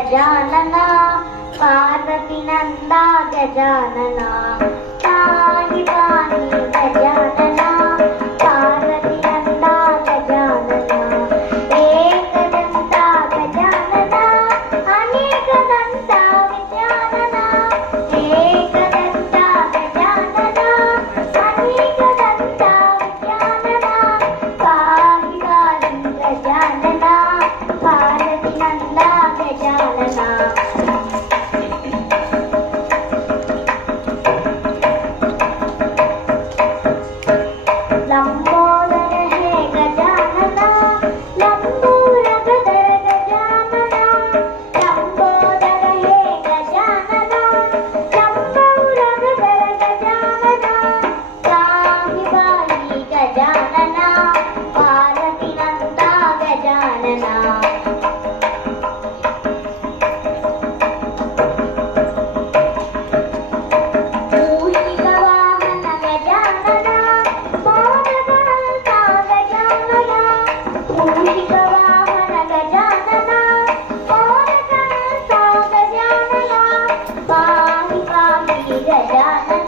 ಗಜಾನನ ಪಾರ್ವತಿ ನಂದ ಗಜಾನನ ಪಾಹಿ ಪಾಹಿ ಗಜಾನನ ಪಾರ್ವತಿ ನಂದ ಗಜಾನನ ಏಕದಂತ ಗಜಾನನ ಅನೇಕದಂತ ಗಜಾನನ ಏಕದಂತ ಗಜಾನನ ಅನೇಕದಂತ ಗಜಾನನ ಪಾಹಿ ಪಾಹಿ ಗಜಾನನ ಪಾರ್ವತಿ ನಂದ ಗಜಾನನ लंबोदर है गजानना लंबूर गदर गजानना लंबोदर है गजानना लंबूर गदर गजानना पाहि पाहि गजानना पार्वती नंदा गजानना गजानन